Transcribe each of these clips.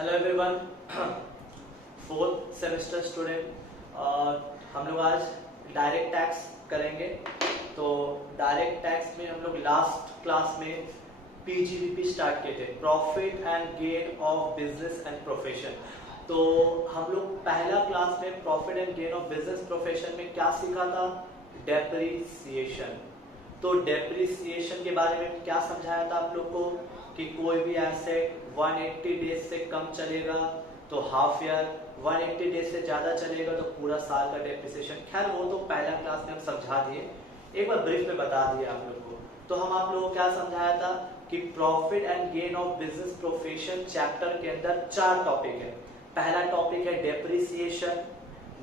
Hello everyone, fourth semester student. हम लोग आज डायरेक्ट टैक्स करेंगे। तो डायरेक्ट टैक्स में हम लोग लास्ट क्लास में पीजीबीपी स्टार्ट किए थे, profit and gain of business and profession. तो हम लोग पहला क्लास में profit and gain of business profession में क्या सीखा था? डेप्रिसिएशन। तो डेप्रिसिएशन के बारे में क्या समझाया था आप लोग को कि कोई भी एसेट 180 डेज से कम चलेगा तो हाफ ईयर, 180 डेज से ज्यादा चलेगा तो पूरा साल का डेप्रिसिएशन। खैर वो तो पहला क्लास में हम समझा दिए, एक बार ब्रीफ में बता दिया आप लोग को। तो हम आप लोगों को क्या समझाया था कि profit and gain of business profession chapter के अंदर 4 टॉपिक है। पहला टॉपिक है depreciation,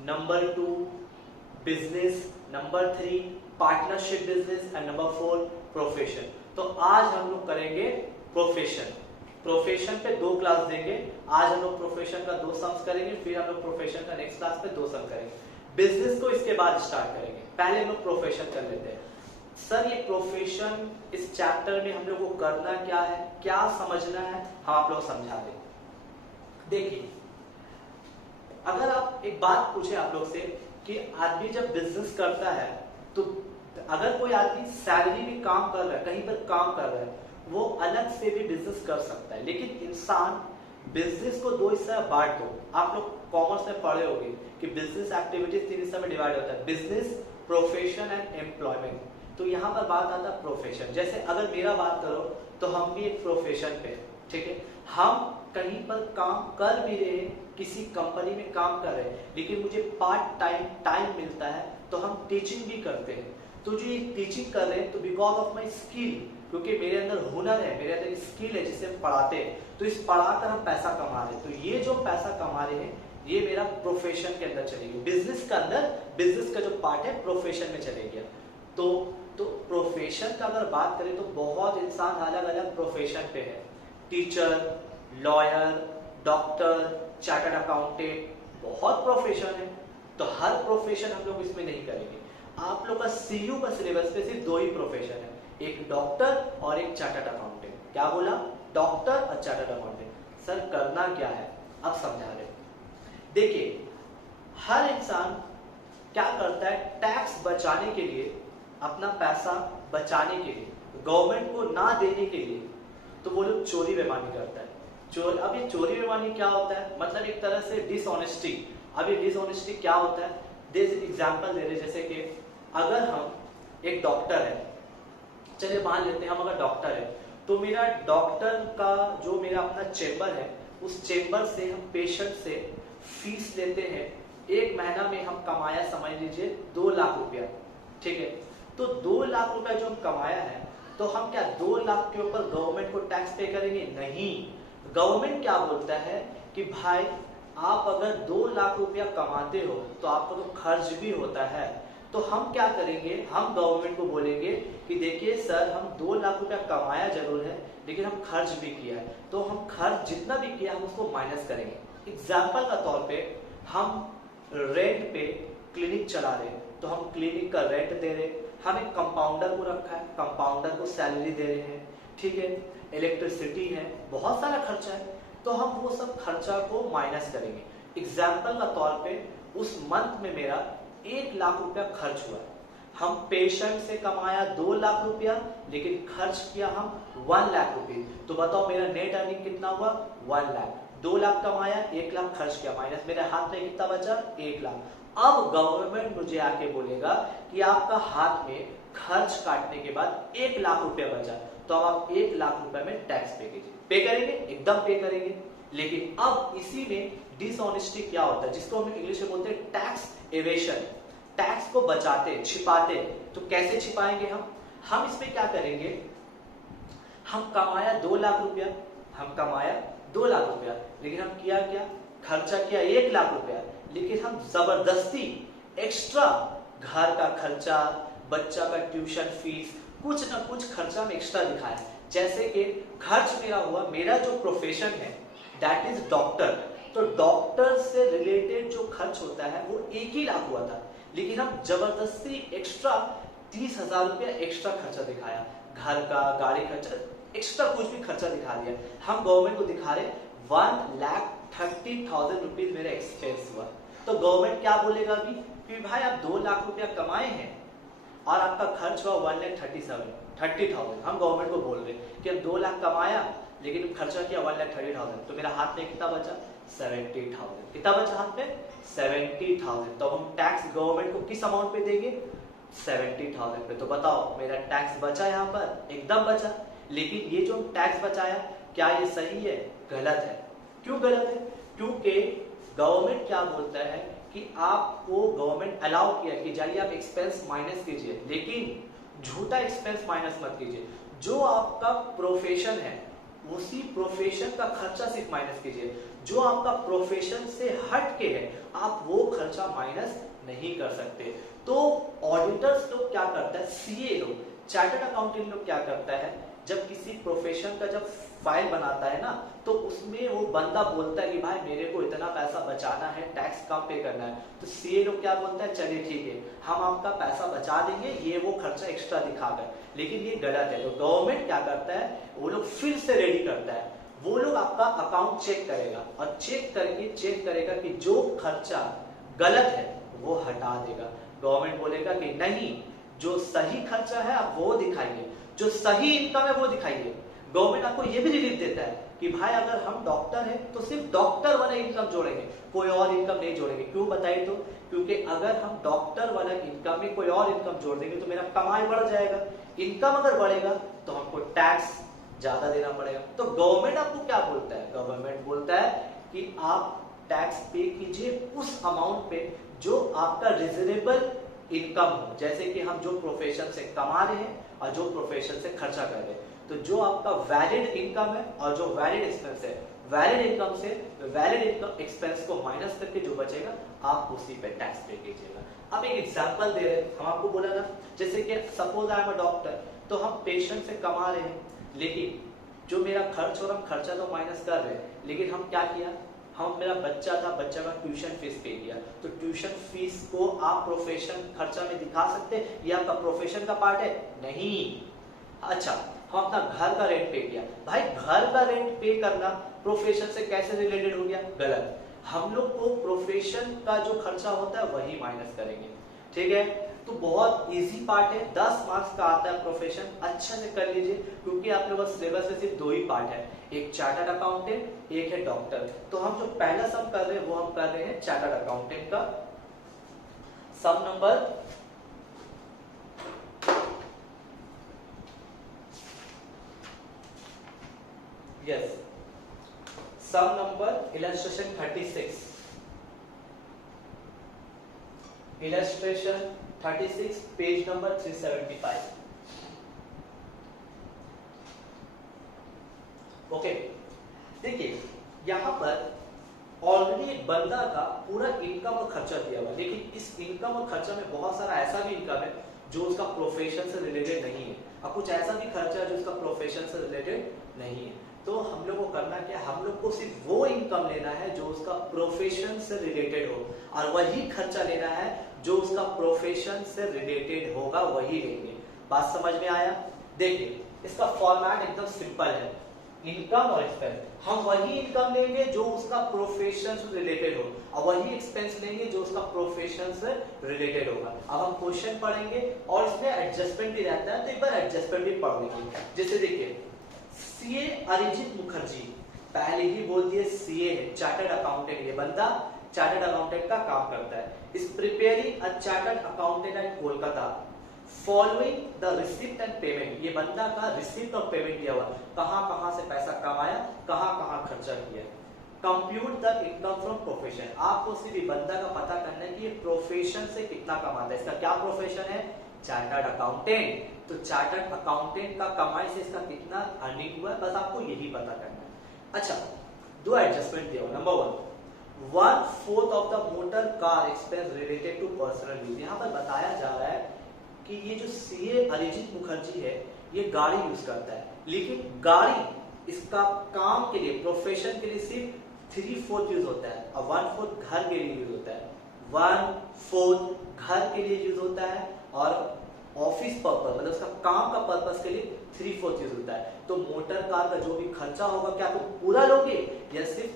number 2 business, number 3 partnership business and number 4 profession. तो आज हम लोग करेंगे प्रोफेशन। प्रोफेशन पे 2 क्लास देंगे। आज हम लोग प्रोफेशन का 2 सम्स करेंगे, फिर हम लोग प्रोफेशन का नेक्स्ट क्लास पे 2 सम करेंगे। बिजनेस को इसके बाद स्टार्ट करेंगे, पहले हम लोग प्रोफेशन कर लेते हैं। सर ये प्रोफेशन इस चैप्टर में हम लोग को करना क्या है, क्या समझना है, हम आप लोग समझा दें। देखिए, अगर आप एक बात पूछे आप लोग से कि आदमी जब बिजनेस करता है तो अगर कोई आदमी सैलरी में काम कर रहा है, कहीं पर काम कर रहा है, वो अलग से भी बिजनेस कर सकता है। लेकिन इंसान बिजनेस को 2 हिस्सा बांट दो। आप लोग कॉमर्स में पढ़े होंगे कि बिजनेस एक्टिविटीज 3 हिस्सा में डिवाइड होता है, बिजनेस, प्रोफेशन एंड एम्प्लॉयमेंट। तो यहाँ पर बात आता है प्रोफेशन। जैसे अगर मेरा बात करो तो हम भी एक प्रोफेशन पे, ठीक है, हम कहीं पर काम कर भी रहे हैं, किसी कंपनी में काम कर रहे हैं, लेकिन मुझे पार्ट टाइम मिलता है तो हम टीचिंग भी करते हैं। तो जो ये टीचिंग कर रहे हैं तो बिकॉज ऑफ माई स्किल, क्योंकि मेरे अंदर हुनर है, मेरे अंदर स्किल है जिसे हम पढ़ाते हैं, तो इस पढ़ाकर हम पैसा कमा रहे हैं। तो ये जो पैसा कमा रहे हैं ये मेरा प्रोफेशन के अंदर चलेगी। बिजनेस का अंदर बिजनेस का जो पार्ट है प्रोफेशन में चले गया। तो प्रोफेशन का अगर बात करें तो बहुत इंसान अलग अलग प्रोफेशन पे है। Teacher, lawyer, doctor, chartered accountant, बहुत प्रोफेशन है। तो हर प्रोफेशन हम लोग इसमें नहीं करेंगे। आप लोग का सीयू का सिलेबस पे सिर्फ 2 ही प्रोफेशन है, एक डॉक्टर और एक चार्टर्ड अकाउंटेंट। क्या बोला? डॉक्टर और चार्टर्ड अकाउंटेंट। सर करना क्या है, अब समझा रहे। देखिए, हर इंसान क्या करता है, टैक्स बचाने के लिए, अपना पैसा बचाने के लिए, गवर्नमेंट को ना देने के लिए, तो वो लोग चोरी बेईमानी करता है। अब ये चोरी बेईमानी क्या होता है? मतलब एक तरह से डिसऑनेस्टी। अब ये डिसऑनेस्टी क्या होता है? एग्जाम्पल दे रहे, जैसे कि अगर हम एक डॉक्टर है, चलिए मान लेते हैं हम अगर डॉक्टर है, तो मेरा डॉक्टर का जो मेरा अपना चेंबर है, उस चेंबर से हम पेशेंट से फीस लेते हैं। 1 महीना में हम कमाया, समझ लीजिए 2 लाख रुपया, ठीक है। तो 2 लाख रुपया जो हम कमाया है, तो हम क्या 2 लाख के ऊपर गवर्नमेंट को टैक्स पे करेंगे? नहीं। गवर्नमेंट क्या बोलता है कि भाई आप अगर 2 लाख रुपया कमाते हो तो आपको तो खर्च भी होता है। तो हम क्या करेंगे, हम गवर्नमेंट को बोलेंगे कि देखिए सर, हम 2 लाख रुपया कमाया जरूर है, लेकिन हम खर्च भी किया है, तो हम खर्च जितना भी किया हम उसको माइनस करेंगे। एग्जाम्पल का तौर पे हम रेंट पे क्लिनिक चला रहे हैं, तो हम क्लिनिक का रेंट दे रहे हैं, हम एक कंपाउंडर को रखा है, कंपाउंडर को सैलरी दे रहे हैं, ठीक है, इलेक्ट्रिसिटी है, बहुत सारा खर्चा है, तो हम वो सब खर्चा को माइनस करेंगे। एग्जाम्पल का तौर पे उस मंथ में मेरा 1 लाख रुपया खर्च हुआ। हम पेशेंट से कमाया 2 लाख रुपया, लेकिन खर्च किया हम 1 लाख रुपये। तो बताओ मेरा नेट अर्निंग कितना हुआ? 1 लाख। 2 लाख कमाया, 1 लाख खर्च किया, माइनस मेरे हाथ में कितना बचा? 1 लाख। अब गवर्नमेंट मुझे आके बोलेगा कि आपका हाथ में खर्च काटने के बाद 1 लाख रुपया बचा, तो अब आप 1 लाख रुपए में टैक्स पे कीजिए। पे करेंगे? एकदम पे करेंगे। लेकिन अब इसी में डिसऑनेस्टी क्या होता है, जिसको हम इंग्लिश में बोलते हैं टैक्स एवेशन। टैक्स को बचाते, छिपाते। तो कैसे छिपाएंगे हम इसमें क्या करेंगे, हम कमाया 2 लाख रुपया, हम कमाया 2 लाख रुपया, लेकिन हम किया क्या? खर्चा किया 1 लाख रुपया, लेकिन हम जबरदस्ती एक्स्ट्रा घर का खर्चा, बच्चा का ट्यूशन फीस, कुछ ना कुछ खर्चा में एक्स्ट्रा दिखाया। जैसे कि खर्च मेरा हुआ, मेरा जो प्रोफेशन है दैट इज डॉक्टर, तो डॉक्टर से रिलेटेड जो खर्च होता है वो 1 ही लाख हुआ था, लेकिन हम जबरदस्ती एक्स्ट्रा 30,000 रुपया एक्स्ट्रा खर्चा दिखाया, घर का, गाड़ी खर्चा, एक्स्ट्रा कुछ भी खर्चा दिखा दिया। हम गवर्नमेंट को दिखा रहे 1,30,000 रुपीज मेरा एक्सपेंस हुआ। तो गवर्नमेंट क्या बोलेगा अभी कि भाई आप 2 लाख रुपया कमाए हैं और आपका खर्च हुआ 1,30,000। हम गवर्नमेंट को बोल रहे हैं कि हम 2 लाख कमाया लेकिन खर्चा किया 1,30,000, तो मेरा हाथ में कितना बचा 70,000। कितना बचा हाथ में 70,000। तो हम टैक्स गवर्नमेंट को किस अमाउंट पे देंगे 70,000 पे। तो बताओ मेरा टैक्स बचा यहाँ पर एकदम बचा। लेकिन ये जो टैक्स बचाया क्या ये सही है गलत है। क्यों गलत है क्योंकि गवर्नमेंट क्या बोलता है कि आपको गवर्नमेंट अलाउ किया कि जाइए आप एक्सपेंस माइनस कीजिए, लेकिन झूठा एक्सपेंस माइनस मत कीजिए। जो आपका प्रोफेशन है उसी प्रोफेशन का खर्चा सिर्फ माइनस कीजिए। जो आपका प्रोफेशन से हट के है आप वो खर्चा माइनस नहीं कर सकते। तो ऑडिटर्स लोग क्या करता है, सीए लोग, चार्टर्ड अकाउंटेंट लोग क्या करता है, जब किसी प्रोफेशन का जब फाइल बनाता है ना तो उसमें वो बंदा बोलता है कि भाई मेरे को इतना पैसा बचाना है, टैक्स कम पे करना है। तो सीए लोग क्या बोलता है चलिए ठीक है हम आपका पैसा बचा देंगे, ये वो खर्चा एक्स्ट्रा दिखाकर। लेकिन ये गलत है। तो गवर्नमेंट क्या करता है वो लोग फिर से रेडी करता है, वो लोग आपका अकाउंट चेक करेगा और चेक करेगा कि जो खर्चा गलत है वो हटा देगा। गवर्नमेंट बोलेगा कि नहीं जो सही खर्चा है आप वो दिखाइए, जो सही इनकम है वो दिखाइए। गवर्नमेंट आपको ये भी रिलीफ देता है कि भाई अगर हम डॉक्टर हैं तो सिर्फ डॉक्टर वाला इनकम जोड़ेंगे, कोई और इनकम नहीं जोड़ेंगे। क्यों बताइए तो, क्योंकि अगर हम डॉक्टर वाला इनकम में कोई और इनकम जोड़ देंगे तो मेरा कमाई बढ़ जाएगा। इनकम अगर बढ़ेगा तो हमको टैक्स ज्यादा देना पड़ेगा। तो गवर्नमेंट आपको क्या बोलता है, गवर्नमेंट बोलता है कि आप टैक्स पे कीजिए उस अमाउंट पे जो आपका रिजनेबल इनकम हो। जैसे कि हम जो प्रोफेशन से कमा रहे हैं और जो प्रोफेशन से खर्चा कर रहे हैं, तो जो आपका वैलिड इनकम है और जो वैलिड एक्सपेंस है, वैलिड इनकम से वैलिड इनकम एक्सपेंस को माइनस करके जो बचेगा आप उसी पे टैक्स पे कीजिएगा। अब एक एग्जांपल दे रहे हैं, हम आपको बोला ना जैसे कि suppose I am a doctor, तो हम पेशेंट से कमा रहे हैं लेकिन जो मेरा खर्च हो रहा खर्चा तो माइनस कर रहे हैं, लेकिन हम क्या किया, हम मेरा बच्चा था, बच्चा का ट्यूशन फीस पे किया। तो ट्यूशन फीस को आप प्रोफेशन खर्चा में दिखा सकते हैं, ये आपका प्रोफेशन का पार्ट है नहीं। अच्छा हम अपना घर का रेंट पे किया, भाई घर का रेंट पे करना प्रोफेशन से कैसे रिलेटेड हो गया, गलत। हम लोग को प्रोफेशन का जो खर्चा होता है वही माइनस करेंगे, ठीक है। तो बहुत इजी पार्ट है, 10 मार्क्स का आता है प्रोफेशन, अच्छे से कर लीजिए क्योंकि आप लोगों का सिलेबस में सिर्फ 2 ही पार्ट है, एक चार्टर्ड अकाउंटेंट एक है डॉक्टर। तो हम जो पहला सम कर रहे हैं वो हम कर रहे हैं चार्टर्ड अकाउंटेंट का। Some number yes some number illustration 36, illustration 36 page number 375। Okay देखिए यहाँ पर ऑलरेडी एक बंदा का पूरा इनकम और खर्चा दिया हुआ, लेकिन इस इनकम और खर्चा में बहुत सारा ऐसा भी इनकम है जो उसका प्रोफेशन से रिलेटेड नहीं है और कुछ ऐसा भी खर्चा है जो उसका प्रोफेशन से रिलेटेड नहीं है। तो हम लोग को करना क्या, हम लोग को सिर्फ वो इनकम लेना है जो उसका प्रोफेशन से रिलेटेड हो और वही खर्चा लेना है जो उसका प्रोफेशन से रिलेटेड होगा, वही लेंगे। बात समझ में आया? देखिए इसका फॉर्मेट एकदम सिंपल है, इनकम और एक्सपेंस। हम वही इनकम लेंगे जो उसका प्रोफेशन से रिलेटेड हो और वही एक्सपेंस लेंगे जो उसका प्रोफेशन से रिलेटेड होगा। अब हम क्वेश्चन पढ़ेंगे और इसमें एडजस्टमेंट भी रहता है, तो एक बार एडजस्टमेंट भी पढ़ लेंगे। जैसे देखिए सीए अरिजीत मुखर्जी, पहले ही बोल दिए सीए है, चार्टर्ड अकाउंटेंट। ये बंदा चार्टर्ड अकाउंटेंट का काम करता है। इस preparing a chartered accountant at Kolkata following the receipt and payment. ये बंदा का रिसिप्ट और पेमेंट दिया हुआ, कहां से पैसा कमाया, कहां खर्चा किया। Compute the income from profession. आपको सिर्फ बंदा का पता करना है कि ये प्रोफेशन से कितना कमाता है। इसका क्या प्रोफेशन है, चार्टर्ड अकाउंटेंट। तो चार्टर्ड अकाउंटेंट का कमाई से इसका कितना अर्निंग हुआ है, बस आपको यही पता करना है। अच्छा 2 एडजस्टमेंट दिया हुआ। Number 1/4 of the motor car expense related to personal use. यहाँ पर बताया जा रहा है कि ये जो सीए अरिजीत मुखर्जी है ये गाड़ी यूज करता है, लेकिन गाड़ी इसका काम के लिए प्रोफेशन के लिए सिर्फ 3/4 यूज होता है और 1/4 घर के लिए यूज होता है। 1/4 घर के लिए यूज होता है और ऑफिस पर्पस मतलब उसका काम का पर्पस के लिए 3/4 यूज होता है। तो मोटर कार का जो भी खर्चा होगा क्या तुम पूरा लोगे या सिर्फ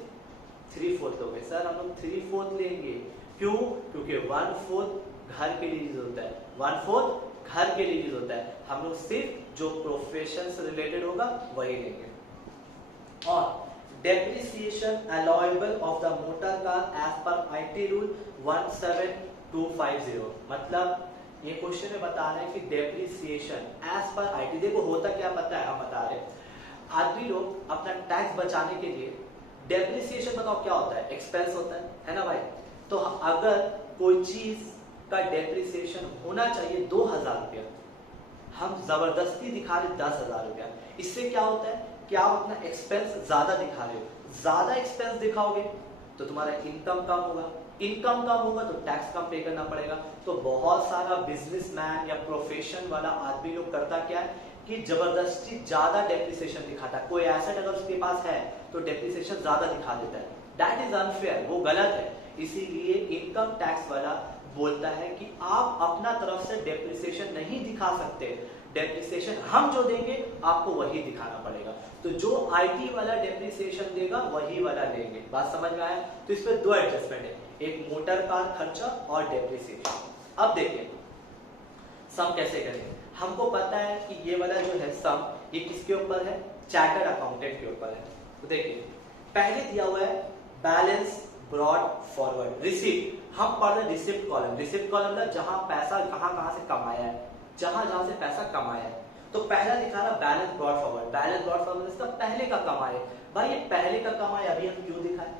3/4 लोगे? सर हम लोग 3/4 लेंगे। क्यों? क्योंकि 1/4 घर के लिए यूज होता है, 1/4 घर के लिए यूज होता है। हम लोग सिर्फ जो प्रोफेशन से रिलेटेड होगा वही लेंगे। और depreciation allowable of the motor car as per IT rule 17250। मतलब ये क्वेश्चन में बता रहे हैं कि डेप्रिसिएशन एज पर आईटी, देखो होता क्या पता है, हम बता रहे हैं आदमी लोग अपना टैक्स बचाने के लिए डेप्रिसिएशन बताओ क्या होता है, एक्सपेंस होता है ना भाई। तो अगर कोई चीज का डेप्रिसिएशन होना चाहिए 2000 रुपया, हम जबरदस्ती दिखा रहे 10,000 रुपया, इससे क्या होता है कि आप अपना एक्सपेंस ज्यादा दिखा रहे हो। ज्यादा एक्सपेंस दिखाओगे तो तुम्हारा इनकम कम होगा, इनकम कम होगा तो टैक्स कम पे करना पड़ेगा। तो बहुत सारा बिजनेसमैन या प्रोफेशन वाला आदमी लोग करता क्या है कि जबरदस्ती ज्यादा डेप्रिसिएशन दिखाता है। कोई एसेट अगर उसके पास है तो डेप्रिसिएशन ज्यादा दिखा देता है, दैट इज अनफेयर, वो गलत है। इसीलिए इनकम टैक्स वाला बोलता है कि आप अपना तरफ से डेप्रिसिएशन नहीं दिखा सकते, डेप्रिसिएशन हम जो देंगे आपको वही दिखाना पड़ेगा। तो जो आईटी वाला डेप्रिसिएशन देगा वही वाला लेंगे। बात समझ में आया? तो इस पे दो एडजस्टमेंट है, एक मोटर कार खर्चा और डेप्रिसिएशन। अब देखिए सम कैसे करेंगे। हमको पता है कि ये वाला जो है सम, ये किसके ऊपर है, चार्टर्ड अकाउंटेंट के ऊपर है। तो देखिए पहले दिया हुआ है बैलेंस ब्रॉड फॉरवर्ड रिसीप्ट। हम पढ़ रहे रिसिप्ट कॉलम, रिसिप्ट कॉलम मतलब जहां पैसा कहां से कमाया है, जहां से पैसा कमाया है। तो पहला दिखा रहा balance brought forward, balance brought forward इसका पहले का कमाए। भाई ये पहले का कमाए अभी हम क्यों दिखाएं,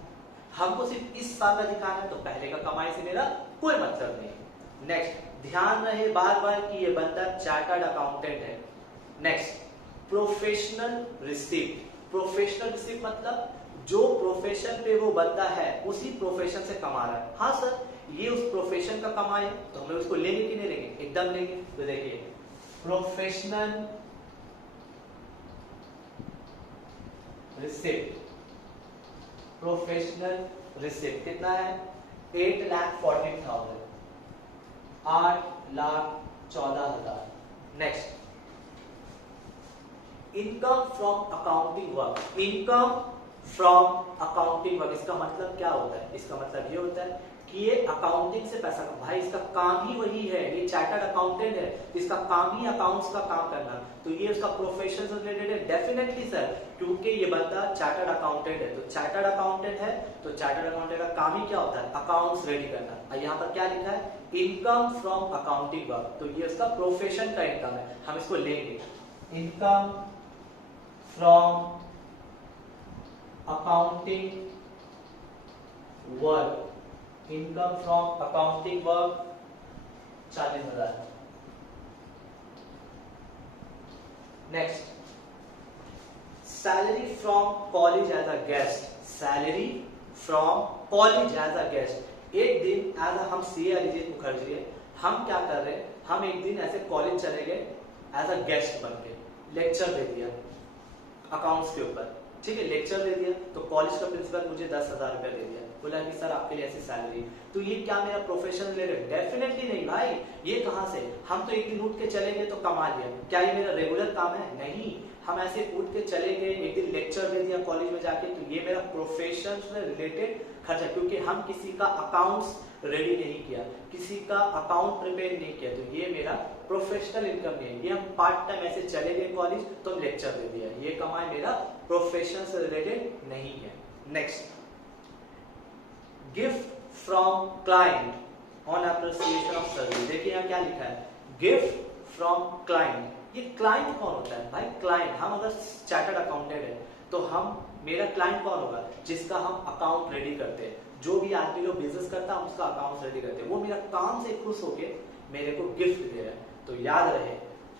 हमको सिर्फ इस साल का दिखाना है, तो पहले का कमाई से मेरा कोई मतलब नहीं। नेक्स्ट ध्यान रहे बार बार कि ये बंदा चार्टर्ड अकाउंटेंट है। Next professional receipt, professional receipt मतलब जो प्रोफेशन पे वो बंदा है उसी प्रोफेशन से कमा रहा है। हाँ सर ये उस प्रोफेशन का कमाए तो हमें उसको लेंगे कि नहीं लेंगे, एकदम लेंगे। तो देखिए प्रोफेशनल रिसिप्ट, प्रोफेशनल रिसिप्ट कितना है 8,40,000, 8,14,000। Next income from accounting work, income from accounting work इसका मतलब क्या होता है, इसका मतलब ये होता है कि ये अकाउंटिंग से पैसा कमा, भाई इसका काम ही वही है, ये चार्टर्ड अकाउंटेंट है, इसका काम ही अकाउंट्स का काम करना, तो ये उसका प्रोफेशन से रिलेटेड है डेफिनेटली सर, क्योंकि ये बंदा चार्टर्ड अकाउंटेंट है। तो चार्टर्ड अकाउंटेंट है तो चार्टर्ड अकाउंटेंट का काम ही क्या होता है, अकाउंट्स रेडी करना। और यहाँ पर क्या लिखा है इनकम फ्रॉम अकाउंटिंग वर्क, तो ये उसका प्रोफेशन का इनकम है, हम इसको लेंगे income from accounting work, income from accounting work 40,000। Next salary from college as a guest, salary from college as a guest. एक दिन एज हम सीए अरिजीत मुखर्जी है, हम क्या कर रहे हैं, हम एक दिन ऐसे कॉलेज चले गए एज अ गेस्ट बन के, लेक्चर दे दिया अकाउंट्स के ऊपर, ठीक है लेक्चर दे दिया। तो कॉलेज का प्रिंसिपल मुझे 10,000 रुपया दे दिया, बोला कि सर आपके लिए ऐसी सैलरी, तो ये क्या मेरा प्रोफेशन रिलेटेड, डेफिनेटली नहीं भाई। ये कहां से, हम तो एक दिन उठ के चले गए तो कमा लिया, क्या ये मेरा रेगुलर काम है, नहीं। हम ऐसे उठ के चले गए, एक दिन लेक्चर दे दिया कॉलेज में जाके, तो ये मेरा प्रोफेशन से रिलेटेड खर्चा, क्योंकि हम किसी का अकाउंट्स रेडी नहीं किया, किसी का अकाउंट प्रिपेयर नहीं किया, तो ये मेरा प्रोफेशनल इनकम नहीं है। ये हम पार्ट टाइम ऐसे चले गए कॉलेज तो हम लेक्चर दे दिया, ये कमाई मेरा प्रोफेशन से रिलेटेड नहीं है। Next gift from client on appreciation of service, देखिए यहाँ क्या लिखा है गिफ्ट फ्रॉम क्लाइंट। ये क्लाइंट कौन होता है भाई, क्लाइंट हम अगर चार्टर्ड अकाउंटेंट है तो हम, मेरा क्लाइंट कौन होगा, जिसका हम अकाउंट रेडी करते हैं, जो भी आदमी लोग बिजनेस करता है उसका अकाउंट रेडी करते हैं, वो मेरा काम से खुश होके मेरे को गिफ्ट दे रहा है। तो याद रहे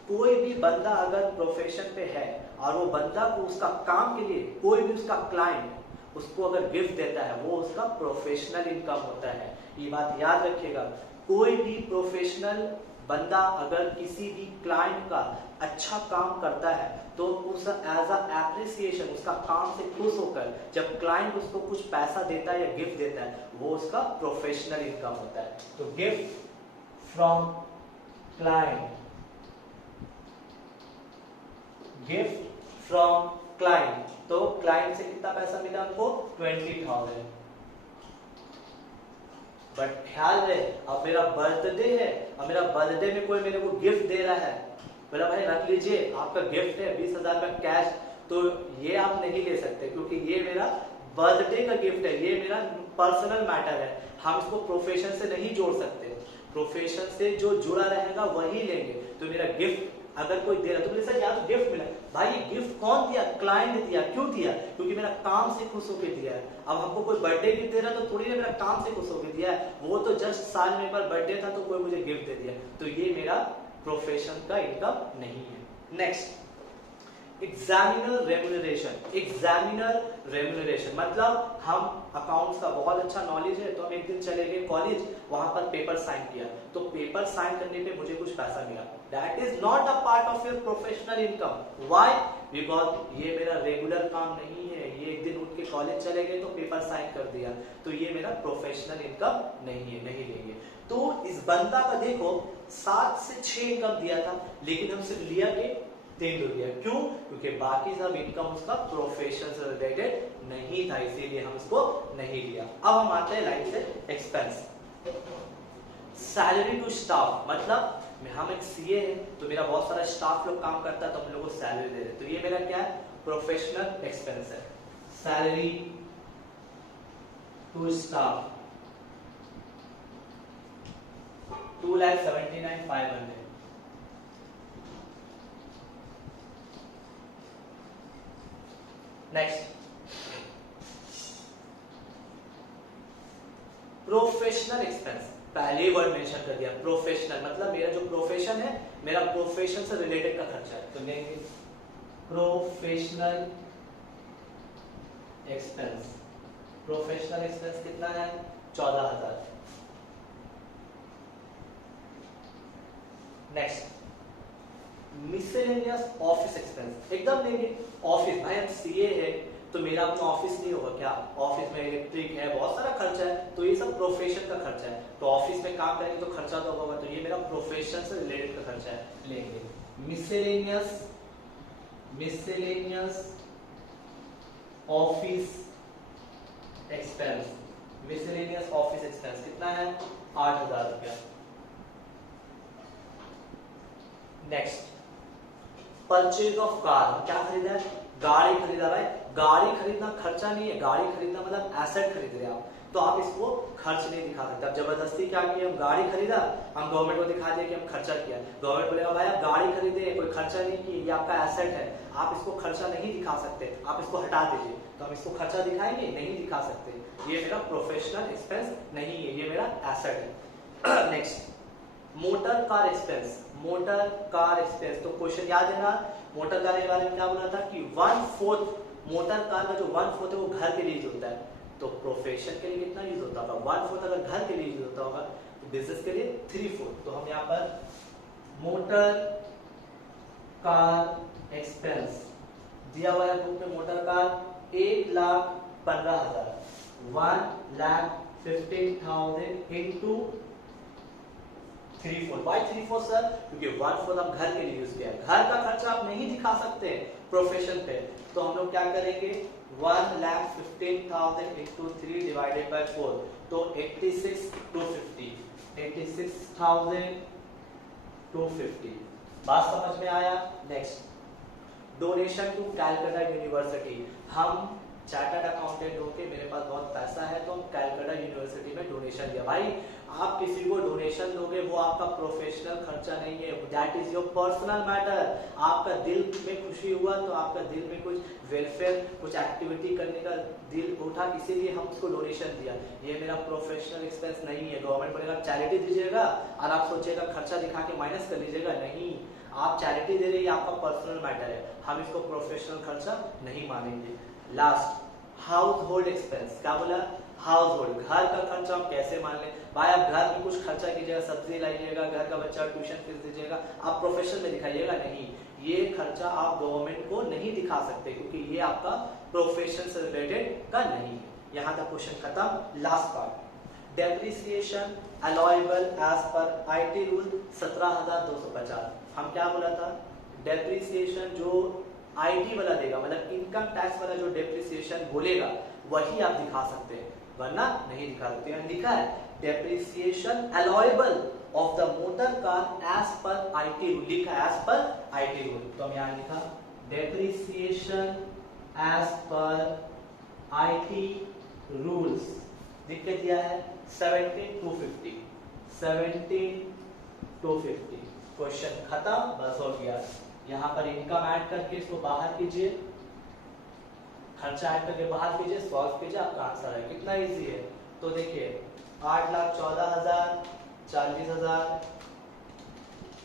कोई भी बंदा अगर प्रोफेशन पे है और वो बंदा को उसका काम के लिए कोई भी उसका क्लाइंट उसको अगर गिफ्ट देता है वो उसका प्रोफेशनल इनकम होता है। ये बात याद रखिएगा, कोई भी प्रोफेशनल बंदा अगर किसी भी क्लाइंट का अच्छा काम करता है तो उस एज अ एप्रिसिएशन उसका काम से खुश होकर जब क्लाइंट उसको कुछ पैसा देता है या गिफ्ट देता है वो उसका प्रोफेशनल इनकम होता है। तो gift from client gift from client, तो क्लाइंट से कितना पैसा मिला हमको 20,000। बट ख्याल रहे अब मेरा बर्थडे है, अब मेरा बर्थडे में कोई मेरे को गिफ्ट दे रहा है, बोला भाई रख लीजिए आपका गिफ्ट है 20,000 का कैश, तो ये आप नहीं ले सकते क्योंकि ये मेरा बर्थडे का गिफ्ट है, ये मेरा पर्सनल मैटर है, हम इसको प्रोफेशन से नहीं जोड़ सकते। प्रोफेशन से जो जुड़ा रहेगा वही लेंगे। तो मेरा गिफ्ट अगर कोई दे रहा है तो बोले सर यहाँ तो गिफ्ट मिला, भाई गिफ्ट कौन दिया? क्लाइंट ने दिया। क्यों दिया? क्योंकि मेरा काम से खुश होकर दिया है। अब हमको कोई बर्थडे गिफ्ट दे रहा है तो थोड़ी ना मेरा काम से खुश होकर दिया है, वो तो जस्ट साल में एक बार बर्थडे था तो कोई मुझे गिफ्ट दे दिया, तो ये मेरा प्रोफेशन का इनकम नहीं है। Next, examiner remuneration. Examiner remuneration मतलब हम अकाउंट्स का बहुत अच्छा नॉलेज है तो हम एक दिन चले गए कॉलेज, वहां पर पेपर साइन किया, तो पेपर साइन करने पे मुझे कुछ पैसा मिला, that is not a part of your professional income. Why? Because ये मेरा रेगुलर काम नहीं है, ये एक दिन उठ के कॉलेज चले गए तो पेपर साइन कर दिया, तो ये मेरा प्रोफेशनल इनकम नहीं है, नहीं लेंगे। तो इस बंदा का देखो 7 से 6 इनकम दिया था, लेकिन हम सिर्फ लिया के 3 लिया। क्यों? क्योंकि बाकी सब इनकम उसका प्रोफेशन से रिलेटेड नहीं था, इसीलिए हम इसको नहीं लिया। अब हम आते हैं लाइन से एक्सपेंस। सैलरी टू स्टाफ मतलब हम एक सीए है तो मेरा बहुत सारा स्टाफ लोग काम करता है तो हम लोग को सैलरी दे रहे, तो ये मेरा क्या है? प्रोफेशनल एक्सपेंस है। Salary to staff 2,79,500। Next, professional expense. पहले वर्ड मेंशन कर दिया प्रोफेशनल, मतलब मेरा जो प्रोफेशन है मेरा प्रोफेशन से रिलेटेड का खर्चा है, तो लेंगे प्रोफेशनल एक्सपेंस। प्रोफेशनल एक्सपेंस कितना है? 14,000। Next, miscellaneous office expense. एकदम लेंगे ऑफिस, भाई हम सीए है तो मेरा अपना ऑफिस नहीं होगा क्या? ऑफिस में इलेक्ट्रिक है, बहुत सारा खर्चा है, तो ये सब प्रोफेशन का खर्चा है, तो ऑफिस में काम करेंगे तो खर्चा तो होगा, तो ये मेरा प्रोफेशन से रिलेटेड का खर्चा है, लेंगे miscellaneous office expense. Miscellaneous office expense कितना है? 8,000 रुपया। Next, purchase of car. क्या खरीदा है? गाड़ी खरीदा है। गाड़ी खरीदना खर्चा नहीं है, गाड़ी खरीदना मतलब एसेट खरीद रहे आप, तो आप इसको खर्च नहीं दिखा सकते। अब जबरदस्ती क्या किया? हम गाड़ी खरीदा, हम गवर्नमेंट को दिखा दिया कि हम खर्चा किया, गवर्नमेंट बोलेगा भाई आप गाड़ी खरीदे कोई खर्चा नहीं किए, ये आपका एसेट है, आप इसको खर्चा नहीं दिखा सकते, आप इसको हटा दीजिए, तो हम इसको खर्चा दिखाएंगे? नहीं दिखा सकते, ये मेरा प्रोफेशनल एक्सपेंस नहीं है, ये मेरा एसेट है। Next, motor car expense. Motor car expense, तो क्वेश्चन याद है ना, मोटर कार के बारे में क्या बोला था कि 1/4 मोटर कार का जो 1/4 है वो घर के लिए यूज होता है, तो प्रोफेशन के लिए कितना यूज होता होगा? 1/4 अगर घर के लिए यूज होता होगा तो बिजनेस के लिए 3/4, तो हम यहाँ पर मोटर कार एक्सपेंस दिया हुआ है बुक में, motor car 1,15,000, 1,15,000 into 3/4। Why 3/4 sir? क्योंकि 1/4 हम घर के लिए यूज किया है, घर का खर्चा आप नहीं दिखा सकते प्रोफेशन पे, तो हम लोग क्या करेंगे? 1,15,000 इंटू 3 डिवाइडेड बाय 4, तो 86,250। 86,250। बात समझ में आया? Next, donation to Calcutta university. हम चार्टर्ड अकाउंटेंट होके मेरे पास बहुत पैसा है तो हम कैलकाटा यूनिवर्सिटी में डोनेशन दिया। भाई आप किसी को डोनेशन दोगे वो आपका प्रोफेशनल खर्चा नहीं है, that is your personal matter. आपका दिल में खुशी हुआ तो आपका दिल में कुछ वेलफेयर, कुछ एक्टिविटी करने का दिल उठा, इसीलिए हम उसको डोनेशन दिया, ये मेरा प्रोफेशनल एक्सपेंस नहीं है। गवर्नमेंट बोलेगा चैरिटी दीजिएगा और आप सोचिएगा खर्चा दिखा के माइनस कर लीजिएगा, नहीं, आप चैरिटी दे रही है, आपका पर्सनल मैटर है, हम इसको प्रोफेशनल खर्चा नहीं मानेंगे। Last, house hold expense. क्या बोला? हाउस होल्ड, घर का खर्चा हम कैसे मान लें? भाई आप घर में कुछ खर्चा कीजिएगा, सब्जी लाइएगा, घर का बच्चा ट्यूशन फीस दीजिएगा, आप प्रोफेशन में दिखाइएगा नहीं, ये खर्चा आप गवर्नमेंट को नहीं दिखा सकते क्योंकि ये आपका प्रोफेशन से रिलेटेड का नहीं है। यहाँ तक क्वेश्चन खत्म। Last part, depreciation allowable as per IT rule 17,250। हम क्या बोला था? डेप्रिसिएशन जो आईटी वाला देगा, मतलब इनकम टैक्स वाला जो डेप्रिसिएशन बोलेगा वही आप दिखा सकते हैं, वरना नहीं दिखा सकते। यहाँ लिखा है depreciation allowable of the motor car as per IT rule, लिखा है एज पर आईटी रूल, तो हम यहाँ लिखा depreciation as per IT rules लिख के दिया है 17,250, 17,250। क्वेश्चन खत्म, बस हो गया। यहाँ पर इनकम ऐड करके इसको बाहर कीजिए, खर्चा ऐड करके बाहर कीजिए, सॉल्व कीजिए, आपका आंसर है। कितना इजी है, तो देखिए 8,14,000, 40,000,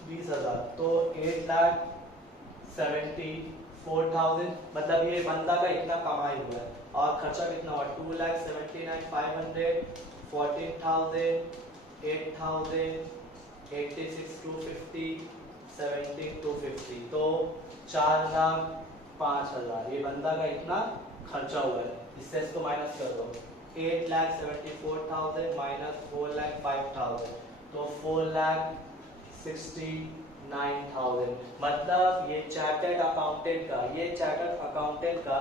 20,000, तो 8,74,000, मतलब ये बंदा का इतना कमाई हुआ है। और खर्चा कितना हुआ 2,79,500, 14,000, 8,000, 86,250, 17,250, तो 4,05,000 ये बंदा का इतना खर्चा हुआ है। इससे इसको माइनस कर दो, 8,74,000 माइनस 4,05,000, तो 4,69,000। मतलब ये चार्टर्ड अकाउंटेंट का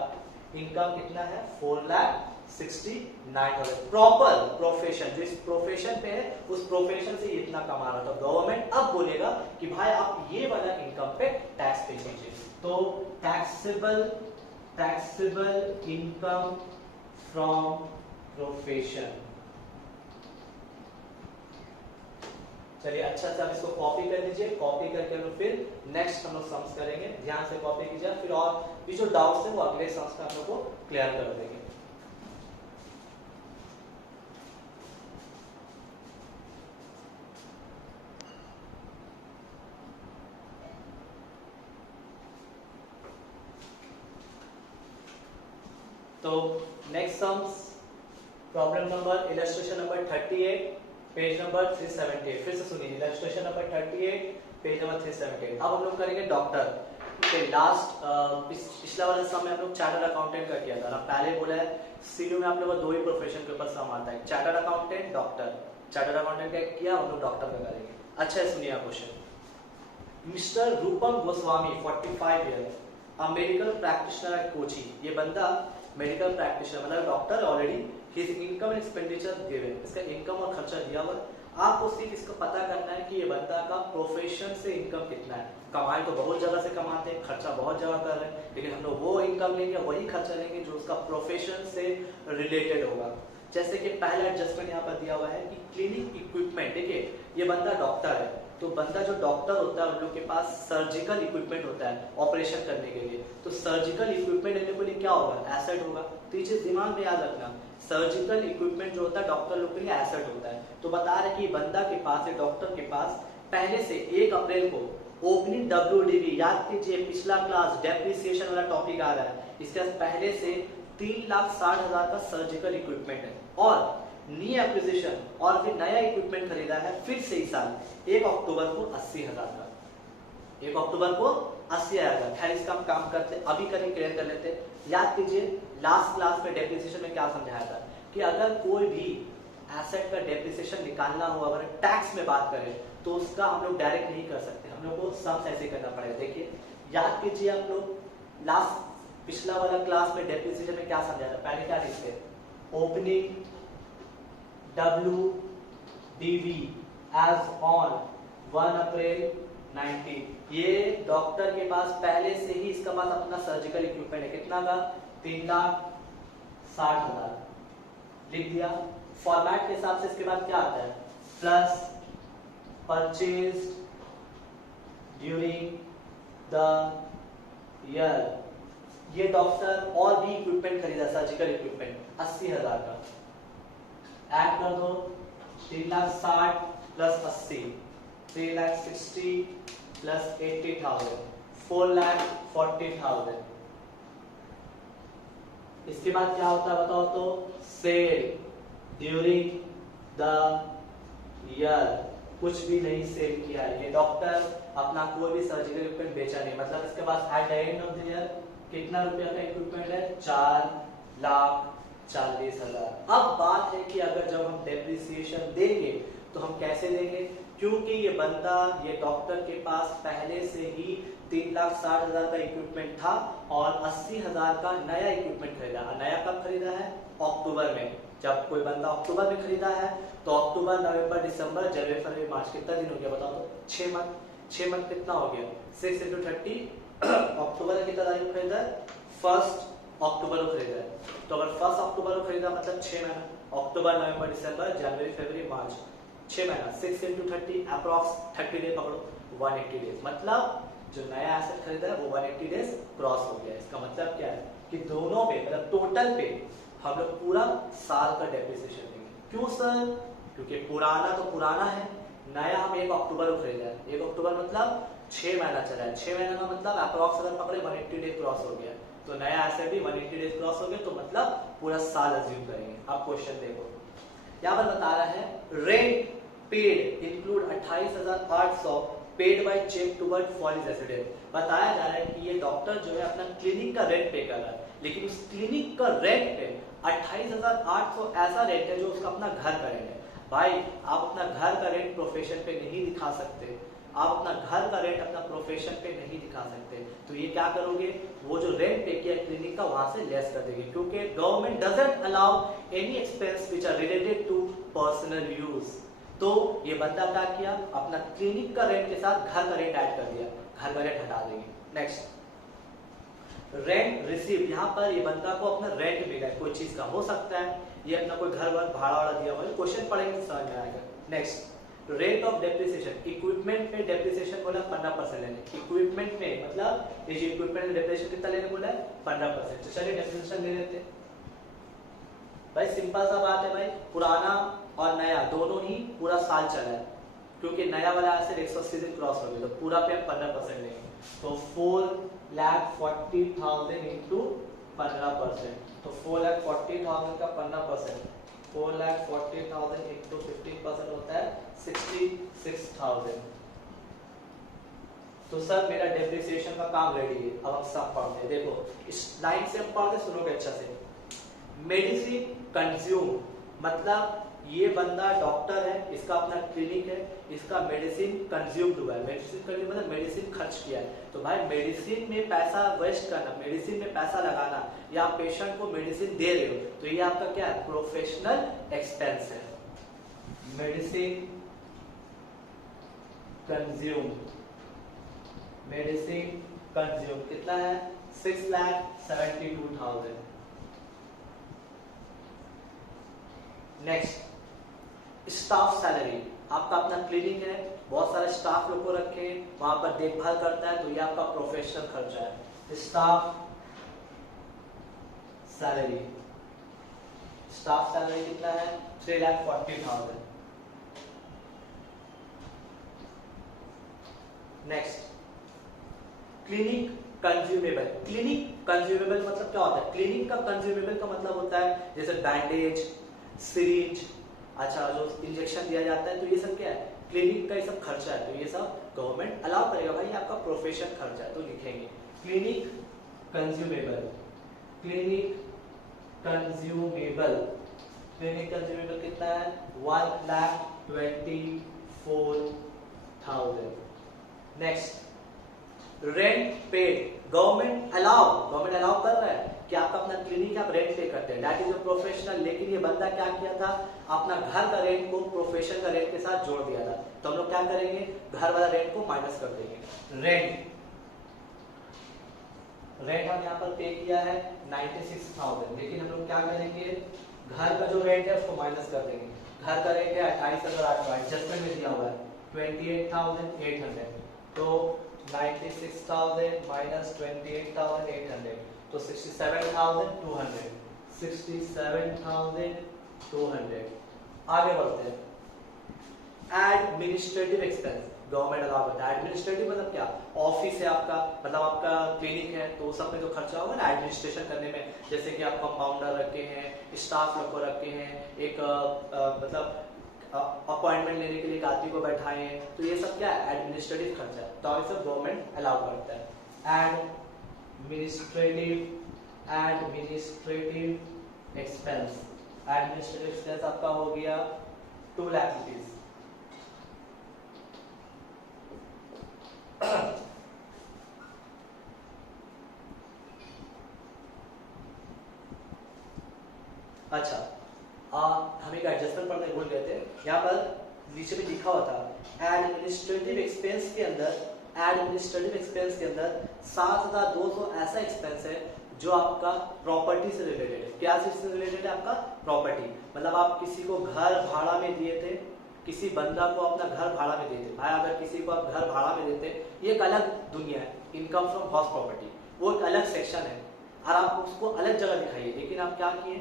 इनकम कितना है 4,69,000। प्रॉपर प्रोफेशन, जो इस प्रोफेशन पे है उस प्रोफेशन से ये इतना कमा रहा था। गवर्नमेंट अब बोलेगा कि भाई आप ये वाला इनकम पे टैक्स पे कीजिए, तो टैक्सेबल इनकम फ्रॉम प्रोफेशन। चलिए अच्छा से आप इसको कॉपी कर लीजिए, कॉपी करके हम फिर नेक्स्ट हम लोग सम्स करेंगे। ध्यान से कॉपी कीजिए, फिर और ये जो डाउट्स है वो अगले सम्स में हम लोग को क्लियर कर देंगे। तो next sums, problem number illustration number 38, page number 378। फिर से सुनिए, इलस्ट्रेशन नंबर 38, पेज नंबर 378। अब हम लोग करेंगे डॉक्टर के लास्ट पिछला वाला सम में हम लोग चार्टर्ड अकाउंटेंट का किया था ना। पहले बोला है सीयू में आप लोगों को दो ही प्रोफेशन के ऊपर सम आता है, chartered accountant, doctor. Chartered accountant का किया, हम लोग डॉक्टर का करेंगे। अच्छा सुनिए question, mister Rupam Goswami 45 year, a medical practitioner at Kochi. ये बंदा मेडिकल प्रैक्टिशनर मतलब doctor already, his income and expenditure given, इसका इनकम और खर्चा दिया हुआ। आपको सिर्फ इसको पता करना है कि ये बंदा का प्रोफेशन से इनकम कितना है। कमाई तो बहुत जगह से कमाते हैं, खर्चा बहुत जगह कर रहे हैं, लेकिन हम लोग वो इनकम लेंगे, वही खर्चा लेंगे जो उसका प्रोफेशन से रिलेटेड होगा। जैसे कि पहला एडजस्टमेंट यहाँ पर दिया हुआ है कि क्लिनिक इक्विपमेंट। देखिए ये बंदा डॉक्टर है, तो बंदा जो डॉक्टर होता है उन लोग के पास सर्जिकल इक्विपमेंट होता है ऑपरेशन करने के लिए। तो सर्जिकल इक्विपमेंट लेने के लिए क्या होगा, एसेट होगा। तो ये चीज दिमाग में याद रखना, सर्जिकल इक्विपमेंट जो होता है डॉक्टर लोग के लिए एसेट होता है। तो बता रहे कि बंदा के पास, डॉक्टर के पास पहले से 1 अप्रैल को ओपनिंग WDV, याद कीजिए पिछला क्लास डेप्रिसिएशन वाला टॉपिक आ रहा है, इसके पहले से 3,60,000 का सर्जिकल इक्विपमेंट है। और न्यू एक्विजिशन और फिर नया इक्विपमेंट खरीदा है फिर से इस साल 1 अक्टूबर को 80,000 का, 1 अक्टूबर को 80,000 का। खैर इसका हम काम करते, अभी करें, क्लियर कर लेते। याद कीजिए लास्ट क्लास में डेप्रिसिएशन में क्या समझाया था कि अगर कोई भी एसेट का डेप्रिसिएशन निकालना हो, अगर टैक्स में बात करें तो उसका हम लोग डायरेक्ट नहीं कर सकते, हम लोग को सम्स ऐसे करना पड़ेगा। देखिए याद कीजिए हम लोग लास्ट पिछला वाला क्लास में डेप्रिसिएशन में क्या समझाया था, पहले क्या लिखते, ओपनिंग WDV एज ऑन 1 अप्रैल 19। ये डॉक्टर के पास पहले से ही इसका पास अपना सर्जिकल इक्विपमेंट है, कितना का 3,60,000 लिख दिया। फॉर्मेट के हिसाब से इसके बाद क्या आता है, plus purchase during the year. ये डॉक्टर और भी इक्विपमेंट खरीदा, सर्जिकल इक्विपमेंट 80,000 का। ऐड कर दो 3,60,000 प्लस 80, 3,60,000 प्लस 80,000, 4,40,000। इसके बाद क्या होता है बताओ तो, सेल ड्यूरिंग द ईयर, कुछ भी नहीं सेल किया है ये डॉक्टर, अपना कोई भी सर्जिकल इक्विपमेंट बेचा नहीं। मतलब इसके पास at the end of the year कितना रुपया का इक्विपमेंट है, 4,40,000। अब बात है कि अगर जब हम डेप्रिसिएशन देंगे तो हम कैसे देंगे, क्योंकि ये बंदा, ये डॉक्टर के पास पहले से ही 3,60,000 का इक्विपमेंट था और 80,000 का नया इक्विपमेंट खरीदा। नया कब खरीदा है? अक्टूबर में। जब कोई बंदा अक्टूबर में खरीदा है तो अक्टूबर, नवंबर, दिसंबर, जनवरी, फरवरी, मार्च, कितना दिन हो गया बताओ तो? 6 मंथ। 6 मंथ कितना हो गया? 6 × 30। अक्टूबर में कितना तारीख खरीदा है? 1 अक्टूबर को खरीदा है। तो अगर 1 अक्टूबर को खरीदा मतलब 6 महीना। अक्टूबर, नवंबर, दिसंबर, जनवरी, फरवरी, मार्च, 6 महीना। 6 × 30 अप्रॉक्स 30 डे पकड़ो, 180 डेज। मतलब जो नया एसेट खरीदा है वो 180 डेज क्रॉस हो गया। इसका मतलब क्या है कि दोनों पे मतलब टोटल पे हम लोग पूरा साल का डेप्रिसिएशन देंगे। क्यों सर? क्योंकि पुराना तो पुराना है, नया हम 1 अक्टूबर को खरीदा है। 1 अक्टूबर मतलब 6 महीना चला है। 6 महीना का मतलब अप्रॉक्स अगर पकड़े 180 डेज क्रॉस हो गया, तो नया एसेट भी 180 डेज क्रॉस हो गया, तो मतलब पूरा साल अज्यूम करेंगे। अब क्वेश्चन देखो, यहाँ पर बता रहा है rent paid include 28,800 paid by cheque toward for his resident. बताया जा रहा है कि ये डॉक्टर जो है अपना क्लिनिक का रेंट पे कर रहा है, लेकिन उस क्लिनिक का रेंट पे 28,800 ऐसा रेंट है जो उसका अपना घर का रेंट है। भाई आप अपना घर का रेंट प्रोफेशन पे नहीं दिखा सकते, आप अपना घर का रेंट अपना प्रोफेशन पे नहीं दिखा सकते, तो ये क्या करोगे? वो जो रेंट पे किया क्लिनिक का वहां से लेस कर देंगे, क्योंकि government doesn't allow any expense which are related to personal use. तो ये बंदा क्या किया? अपना क्लिनिक का रेंट के साथ घर का रेंट ऐड कर दिया, घर का रेंट हटा देंगे। Next, rent receive. यहाँ पर ये बंदा को अपना रेंट मिला है कोई चीज का, हो सकता है ये अपना कोई घर वर भाड़ा वाड़ा दिया हुआ है, क्वेश्चन पढ़ेंगे समझ में आएगा। Next, rate of depreciation. Equipment पे डेप्रिसिएशन बोला 15% लेने। इक्विपमेंट में मतलब ये जो इक्विपमेंट में डेप्रिसिएशन कितना लेने बोला है? 15%। तो चलिए डेप्रिसिएशन ले लेते हैं। भाई सिंपल सा बात है भाई, पुराना और नया दोनों ही पूरा साल चला है, क्योंकि नया वाला एसेट 180 दिन क्रॉस हो गया, तो पूरा पे हम 15% लेंगे। तो 4,40,000 इंटू 15%, तो 4,40,000 का 15%, 4,40,000 इंटू 15% होता है 66,000। तो सर मेरा डेप्रिसिएशन का काम रेडी है। अब हम सब पढ़ते हैं, देखो इस लाइन से हम पढ़ते, सुनोगे अच्छा से। मेडिसिन कंज्यूम मतलब ये बंदा डॉक्टर है, इसका अपना क्लिनिक है, इसका मेडिसिन कंज्यूम्ड हुआ है। मेडिसिन कंज्यूम मतलब मेडिसिन खर्च किया है। तो भाई मेडिसिन में पैसा वेस्ट करना, मेडिसिन में पैसा लगाना, या आप पेशेंट को मेडिसिन दे रहे हो, तो ये आपका क्या है? प्रोफेशनल एक्सपेंस है। मेडिसिन कंज्यूम, मेडिसिन कंज्यूम कितना है? 6,72,000। Next, staff salary. आपका अपना क्लिनिक है, बहुत सारे स्टाफ लोग को रखे, वहां पर देखभाल करता है, तो ये आपका प्रोफेशनल खर्चा है। स्टाफ सैलरी, स्टाफ सैलरी कितना है? 3,40,000। Next, clinic consumable. Clinic consumable मतलब क्या होता है? क्लिनिक का कंज्यूमेबल का मतलब होता है जैसे बैंडेज, सिरिंज, अच्छा जो इंजेक्शन दिया जाता है, तो ये सब क्या है? क्लिनिक का ये सब खर्चा है, तो ये सब गवर्नमेंट अलाउ करेगा। भाई आपका प्रोफेशन खर्चा है, तो लिखेंगे clinic consumable. Clinic consumable, clinic consumable कितना है? 1,24,000। Next, rent paid. Government allow कर रहा है कि आपका अपना क्लिनिक आप रेंट पे करते हैं, दैट इज अ प्रोफेशनल। लेकिन ये बंदा क्या किया था? अपना घर का रेंट को प्रोफेशन का रेंट के साथ जोड़ दिया था, तो हम लोग क्या करेंगे? घर वाला रेंट को माइनस कर देंगे। रेंट हम यहाँ पर पे किया है 96,000, लेकिन हम लोग क्या करेंगे? घर का जो रेंट है उसको माइनस कर देंगे। घर का रेंट है 28,800, एडजस्टमेंट में दिया हुआ है 28,800, तो 96,000 माइनस 28,800, तो 67,200, 67,200। आगे बढ़ते हैं। एडमिनिस्ट्रेटिव एक्सपेंस गवर्नमेंट अलाउ करता है। एडमिनिस्ट्रेटिव मतलब क्या? ऑफिस है आपका, मतलब आपका क्लिनिक है, तो सब में जो खर्चा होगा ना एडमिनिस्ट्रेशन करने में, जैसे कि आप कंपाउंडर रखे हैं, स्टाफ लोग को रखे हैं, एक मतलब अपॉइंटमेंट लेने के लिए एक आदमी को बैठाए हैं, तो ये सब क्या है? एडमिनिस्ट्रेटिव खर्चा है, तो ये सब गवर्नमेंट अलाउ करता है। एडमिनिस्ट्रेटिव एक्सपेंस, एडमिनिस्ट्रेटिव एक्सपेंस आपका हो गया 2 लाख रुपीज। अच्छा, हम एक एडजस्टमेंट पढ़ने भूल गए थे। यहाँ पर नीचे में लिखा हुआ था एडमिनिस्ट्रेटिव एक्सपेंस के अंदर, एडमिनिस्ट्रेटिव एक्सपेंस के अंदर 7,200 ऐसा एक्सपेंस है जो आपका प्रॉपर्टी से रिलेटेड है। क्या चीज से रिलेटेड है? आपका प्रॉपर्टी। मतलब आप किसी को घर भाड़ा में दिए थे, किसी बंदा को अपना घर भाड़ा में देते भाई, अगर किसी को आप घर भाड़ा में देते, ये एक अलग दुनिया है। इनकम फ्रॉम हाउस प्रॉपर्टी वो एक अलग सेक्शन है और आप उसको अलग जगह दिखाइए। लेकिन आप क्या किए,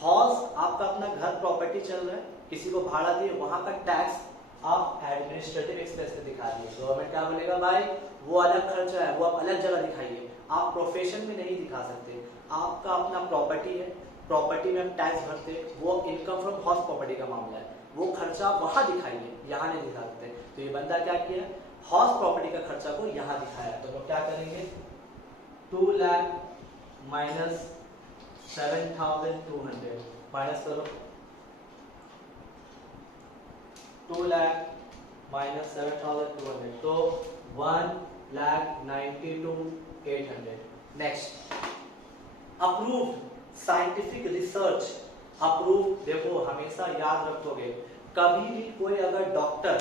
हाउस आपका अपना घर प्रॉपर्टी चल रहा है, किसी को भाड़ा दिए, वहां का टैक्स आप एडमिनिस्ट्रेटिव एक्सपेंस में दिखा दिए। गवर्नमेंट क्या बोलेगा, भाई वो अलग खर्चा है, वो आप अलग जगह दिखाइए। आप प्रोफेशन में नहीं दिखा सकते। आपका अपना प्रॉपर्टी है, प्रॉपर्टी में हम टैक्स भरते, वो इनकम फ्रॉम हाउस प्रॉपर्टी का मामला है, वो खर्चा वहां दिखाइए, यहाँ नहीं दिखा सकते। तो ये बंदा क्या किया, हाउस प्रॉपर्टी का खर्चा को यहाँ दिखाया। तो वो क्या करेंगे, 2 लाख माइनस 7,200 माइनस करो, 2 लाख माइनस 7,200 तो 1,92,800। Next, approved scientific research. Approve, देखो हमेशा याद रखोगे, कभी भी कोई अगर डॉक्टर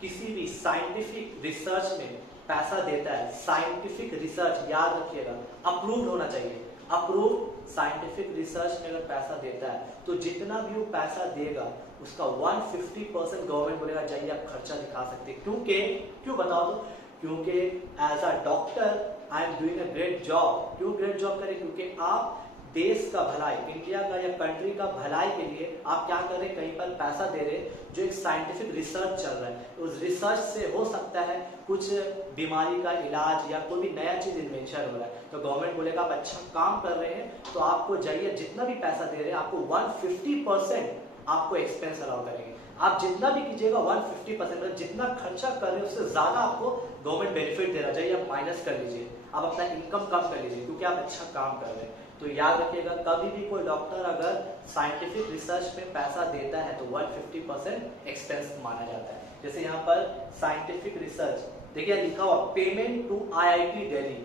किसी भी साइंटिफिक रिसर्च में पैसा देता है, साइंटिफिक रिसर्च याद रखिएगा अप्रूव्ड होना चाहिए। अप्रूव साइंटिफिक रिसर्च में अगर पैसा देता है तो जितना भी वो पैसा देगा उसका 150% गवर्नमेंट बोलेगा जाइए आप खर्चा दिखा सकते। क्यों बताओ तो, क्योंकि as a doctor I am doing a great job. क्यों ग्रेट जॉब करें, क्योंकि आप देश का भलाई, इंडिया का या कंट्री का भलाई के लिए आप क्या कर रहे हैं, कहीं पर पैसा दे रहे हैं जो एक साइंटिफिक रिसर्च चल रहा है। उस रिसर्च से हो सकता है कुछ बीमारी का इलाज या कोई भी नया चीज इन्वेंशन हो रहा है, तो गवर्नमेंट बोलेगा आप अच्छा काम कर रहे हैं तो आपको जाइए, जितना भी पैसा दे रहे हैं आपको 150% आपको एक्सपेंस अलाउ करेंगे। आप जितना भी कीजिएगा 150%, मतलब जितना खर्चा कर रहे हैं उससे ज्यादा आपको गवर्नमेंट बेनिफिट दे रहा है, जाइए आप माइनस कर लीजिए, आप अपना इनकम कम कर लीजिए क्योंकि आप अच्छा काम कर रहे हैं। तो याद रखिएगा कभी भी कोई डॉक्टर अगर साइंटिफिक रिसर्च में पैसा देता है तो 150% एक्सपेंस माना जाता है। जैसे यहाँ पर साइंटिफिक रिसर्च देखिए लिखा हुआ payment to IIT Delhi.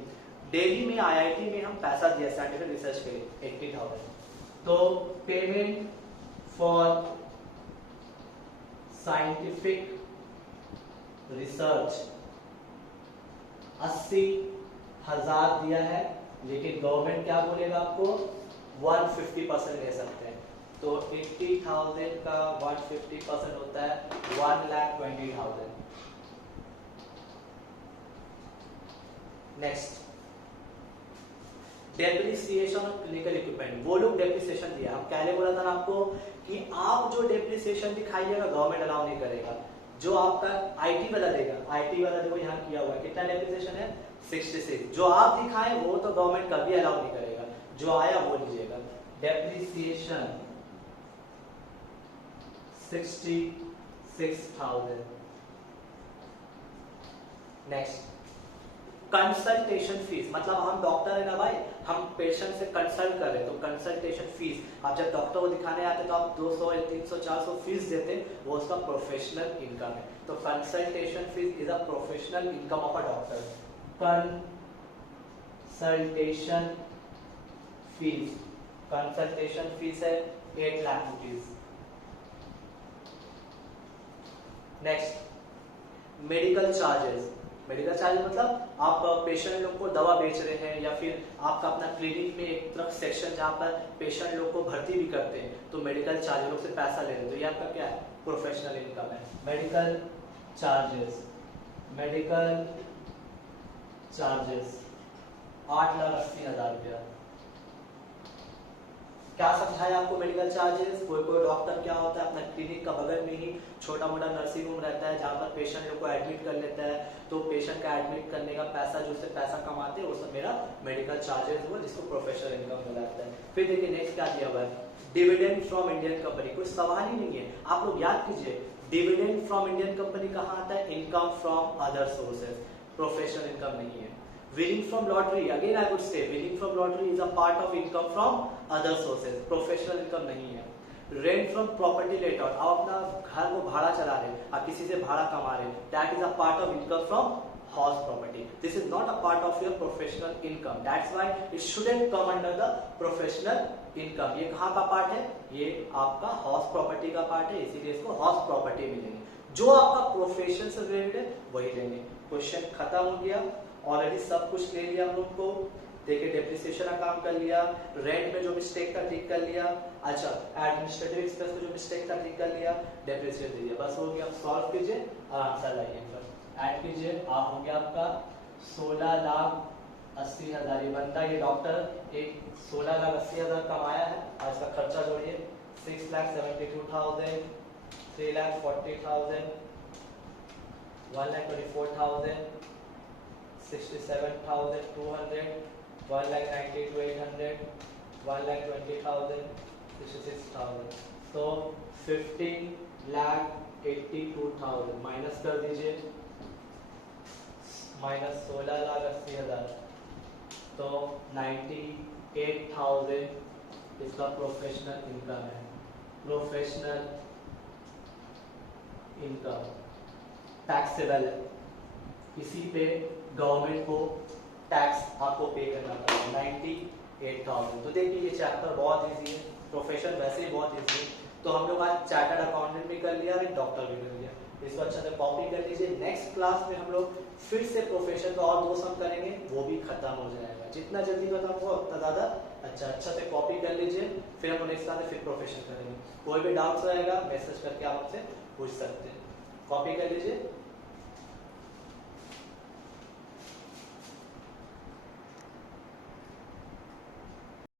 Delhi में IIT में हम पैसा दिया साइंटिफिक रिसर्च के लिए 80,000। तो पेमेंट फॉर साइंटिफिक रिसर्च 80,000 दिया है, लेकिन गवर्नमेंट क्या बोलेगा आपको 150% ले सकते हैं। तो 80,000 का 150% होता है 1,20,000। Next, depreciation of clinical equipment. वो लोग डेप्रिसिएशन दिया, हम पहले बोला था ना आपको कि आप जो डेप्रिसिएशन दिखाइएगा गवर्नमेंट अलाउ नहीं करेगा, जो आपका IT वाला देगा। IT वाला देखो यहाँ किया हुआ है, कितना डेप्रिसिएशन है 66। जो आप दिखाएं वो तो गवर्नमेंट कभी अलाउ नहीं करेगा, जो आया वो लीजिएगा। डेप्रिसिएशन 66,000। नेक्स्ट, कंसल्टेशन फीस, मतलब हम डॉक्टर है ना भाई, हम पेशेंट से कंसल्ट कर रहे हैं तो कंसल्टेशन फीस, आप जब डॉक्टर को दिखाने आते तो आप 200 या 300 400 फीस देते, वो उसका प्रोफेशनल इनकम है। तो consultation fees is a professional income of a doctor. Consultation fees है 8 lakh rupees. Next, medical charges. Medical charges मतलब आप पेशेंट लोग को दवा बेच रहे हैं या फिर आपका अपना क्लिनिक में एक तरफ सेक्शन जहाँ पर पेशेंट लोग को भर्ती भी करते हैं, तो मेडिकल चार्ज लोग से पैसा ले रहे हैं, तो ये आपका क्या है, प्रोफेशनल इनकम है। मेडिकल चार्जेस 8,80,000 रुपया। क्या समझाया आपको मेडिकल चार्जेस? कोई डॉक्टर क्या होता है अपना क्लिनिक का बगल में ही छोटा मोटा नर्सिंग होम रहता है जहाँ पर पेशेंट लोग को एडमिट कर लेता है, तो पेशेंट का एडमिट करने का पैसा जो उससे पैसा कमाते हैं वो सब मेरा मेडिकल चार्जेस हुआ, जिसको प्रोफेशनल इनकम बोला जाता है। फिर देखिए नेक्स्ट क्या दिया हुआ है, डिविडेंड फ्रॉम इंडियन कंपनी। कोई सवाल ही नहीं है, आप लोग याद कीजिए डिविडेंड फ्रॉम इंडियन कंपनी कहाँ आता है, income from other sources, professional income नहीं है। Winning from lottery, again I would say winning from lottery is a part of income from other sources, professional income नहीं है। Rent from property let out, आप अपना घर को भाड़ा चला रहे हैं, आप किसी से भाड़ा कमा रहे हैं, that is a part of income from horse property. This is not a part of your professional income. That's why it shouldn't come under the professional income. ये कहाँ का पार्ट है? ये आपका horse property का पार्ट है, इसीलिए इसको horse property मिलेंगे. जो आपका प्रोफेशन से रिलेटेड है वही लेंगे. क्वेश्चन खत्म हो गया. ऑलरेडी सब कुछ ले लिया हम लोग को. देखिए डेप्रिसिएशन का काम कर लिया, रेंट में जो मिस्टेक था ठीक कर लिया, अच्छा एडमिनिस्ट्रेटिव एक्सपेंस में जो मिस्टेक था ठीक कर लिया, डेप्रिसिएट दे दिया. बस हो गया. सॉल्व कीजिए, आराम से लाइए, ऐड कीजिए. आप हो गया आपका 16,80,000. ये बंदा, ये डॉक्टर एक 16,80,000 कमाया है. आज का खर्चा जोड़िए. 6,72,000, 3,40,000, 1,24,000, 67,200, 1,92,800, 1,20,000, 66,000. तो 15,82,000 माइनस कर दीजिए. माइनस 16,80,000 तो 98,000 इसका प्रोफेशनल इनकम है. प्रोफेशनल इनकम टैक्सेबल है. इसी पे गवर्नमेंट को टैक्स आपको पे करना पड़ेगा. 98,000. तो देखिए ये चैप्टर बहुत इजी है, प्रोफेशन वैसे ही बहुत इजी है. तो हम लोग आज चार्टर्ड अकाउंटेंट भी कर लिया और एक डॉक्टर भी कर लिया. इसको अच्छे से कॉपी कर लीजिए. नेक्स्ट क्लास में हम लोग फिर से प्रोफेशन का और 2 सम करेंगे, वो भी खत्म हो जाएगा. जितना जल्दी खत्म होगा उतना ज़्यादा अच्छा से कॉपी कर लीजिए. फिर हम नेक्स्ट क्लास में फिर प्रोफेशन करेंगे. कोई भी डाउट्स रहेगा मैसेज करके आप हमसे पूछ सकते हैं. कॉपी कर लीजिए.